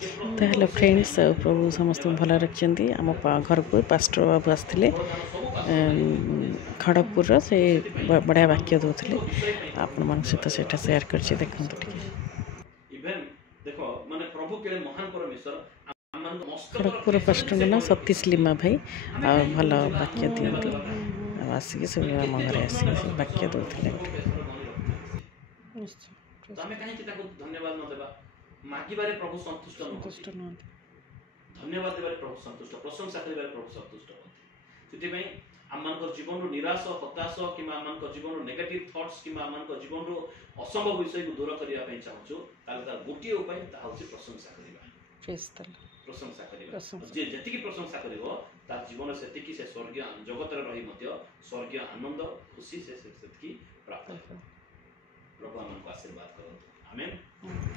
तो hello friends, प्रभु समस्त भल रखिंट आम घर को पास्टर बाबू आसते खड़गपुर से बढ़िया वाक्य दौले आपण मान सहित से सेयार कर देखते खड़गपुर पास्टर ना सतीश लिमा भाई भल वाक्य दिखती आसिक सब आम घर आसिक वाक्य दौले मागिबारे प्रभु संतुष्ट नहुंती धन्यवाद देबारे प्रभु संतुष्ट प्रशंसा करिबारे प्रभु संतुष्ट होती सेति आमको जीवन निराश हताश कि जीवन नेगेटिव थॉट्स कि जीवन असंभव विषय को दूर करने चाहूँ तार गोटे उपाय प्रशंसा करवा प्रशंसा करवा जे जति प्रशंसा करिवो तार जीवन सेति से स्वर्गीय जगत रही स्वर्गीय आनंद खुशी से प्राप्त प्रभु आमको आशीर्वाद करନ୍ତୁ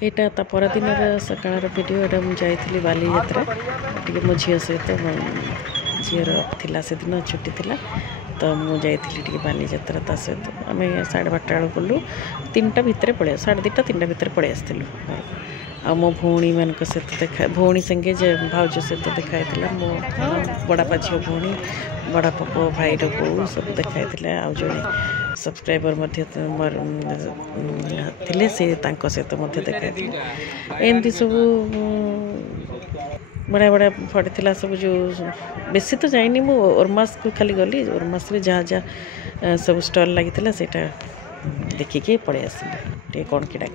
यहाँ ता परदिन सकाल वीडियो एटा मुझे बाली यात्रा टे मो झी सहित झीर थिला से दिन छुट्टी थिला तो मुझे बाली यात्रा ता सहित आम 12:30 बेलू गलु 3टा भितर पड़े 2:30 3टा भितर पड़े आसलु आ मो भौणी मान सहित देखा भौणी संगे भाउज सहित देखाई मो बड़ापा झील भौणी बड़ापा पो भाई बो सब देखाई आ जड़े सब्सक्राइबर थे से सहित देखाई एमती सब बढ़िया बढ़िया पड़ा सब जो बेसी तो जाइनी मु ओरमास को खाली गली ओरमास जहाँ जहाँ सब स्टल लगी देखिके पड़े आसिले कौन किड़ा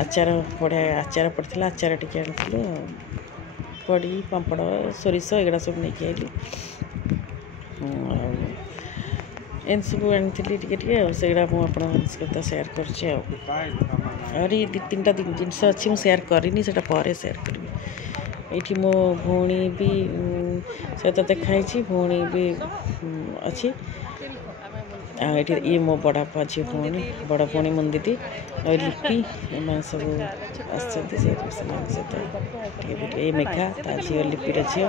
आचार बढ़िया आचार पड़ता आचार टे आनी बड़ी पापड़ सोरिष एगुड़ा सब नहीं आइली एन सब आनी सेगुड़ा मुझे सेयार कर तीन जिनस अच्छी मुझे सेयार करनी से सेयार करी ये मो भौणी भी सहित देखाई भौणी भी अच्छी ये मो बड़ापा झी भौणी बड़ भौणी मुंदी लिपि एम सब सहित मेघा ता झी लिपिर झी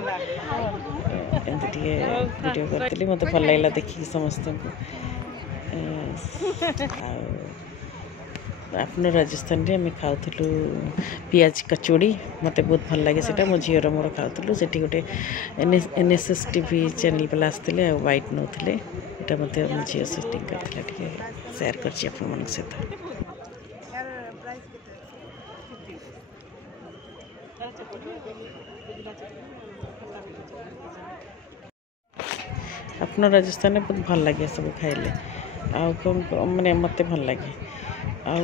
एमती वीडियो करी मत भल लगे देखिए समस्त आपन राजस्थान रे आम खाऊलु पियाज कचौड़ी मत बहुत भल लगे से मो झीर मोर खाऊलु से गोटे NSS TV चैनल वाला आसते व्हाइट नौले यहाँ मत मो झी सुटिंग करते सेयार कर सहित अपन राजस्थान में बहुत भल लगे सब खाइले माने मत भल लगे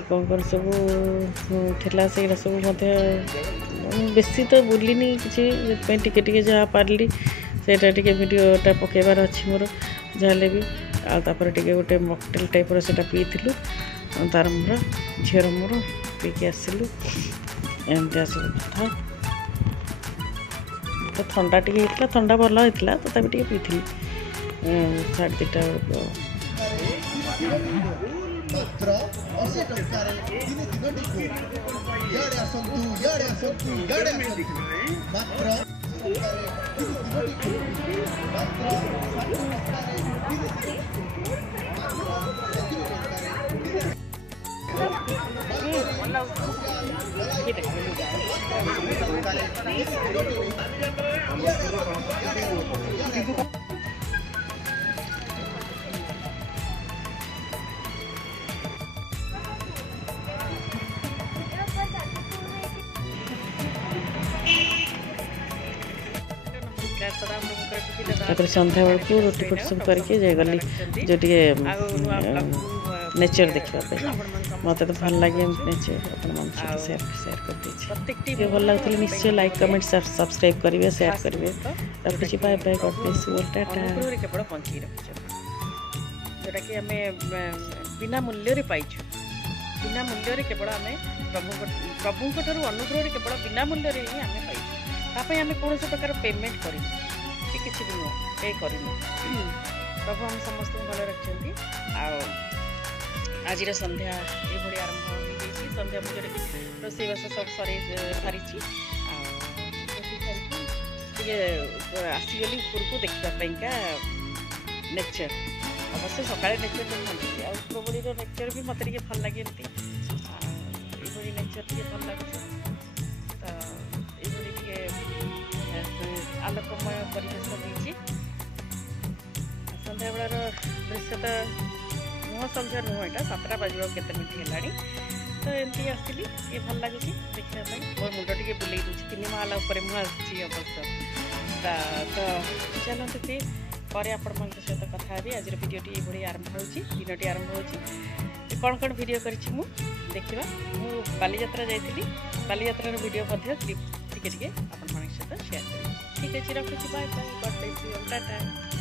कौन सब थिला से सब मत बेसी तो बुलिनी किसी टिके जहाँ पार्ली से वीडियोटा पकेबार अच्छी मोर जहाँ भी आपर टे गोटे मॉकटेल टाइप से पीलु तार मोर झीर मोर पीके आसलु एमती सब कथा तो ठंडा टे होता ठंडा भल होता तथा टे पीली 2:30 तापर संध्या बेलू रोटी फोटी सब करके गली जो नेचर देखापी मत तो भल लगे नेचर अपन सेयार कर भल लगुले निश्चय लाइक कमेंट सब्सक्राइब करेंगे सेयार करेंगे रखुच्छी bye bye God bless you tata केवल बंचाई रखिछ जोटा कि आम बिना मूल्य पाइछु बिना मूल्य केवल आम प्रभु अनुग्रह केवल बिना मूल्य ही आम पाइछु आम कौन प्रकार पेमेंट कर किसी भी नुह पे कर प्रभु आम समस्त भल रखिंट आज संध्या ये आरंभ हो संध्या मुझे रोसईबास सब सारी आसीगली ऊपर को देखापा नेचर अवश्य सका नेचर देखते उपरबड़ी नेचर भी मत भल लगे नेचर भल लगे तो सन्ध्याबेलार दृश्य तो नुह सन्ध्या नुह यहाँ 7टा बाजवा केते मिनिट है तो एमती आसली ये भल लगुच देखापी मोर मुंड टे बुले दूसरी 3 माला मुझे अवश्य तो चलते फिर पर आपण सहित कथा भी आज भिडियोटी ये आरंभ हो दिनटी आरंभ हो कौन कौन भिडियो करी देखा मु बालीजात्रा जाइली बालीजात्रार भिडियो क्लिप टिके आपण सहित शेयर करी ठीक अच्छे रखुच्छी bye bye God bless you Tata.